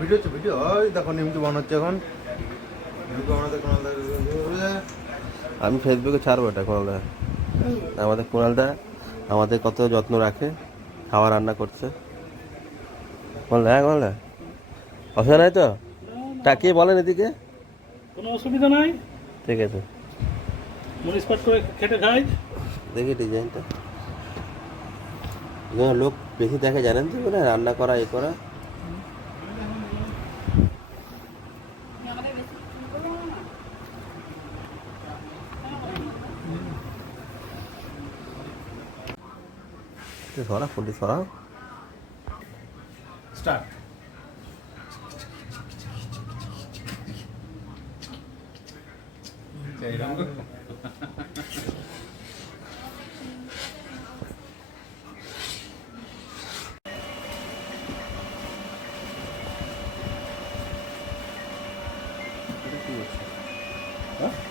Video video ওই দেখো নিমকি বানাচ্ছে এখন। আমি ফেসবুকে ছাড়বো এটা কোনালদা। আমাদের কোনালদা আমাদের কত যত্ন রাখে, খাওয়া রান্না করছে। কোনালদা, হ্যাঁ কোনালদা, অসুবিধা নাই তো? তাকিয়ে বলেন এদিকে। কোনো অসুবিধা নাই, ঠিক আছে। মরিচ পাট করে খেটে খাই। দেখি ডিজাইনটা, লোক বেশি দেখে জানেন তো, না রান্না করা এ করা। সরা ফুটি সরা স্টার্ট। হ্যাঁ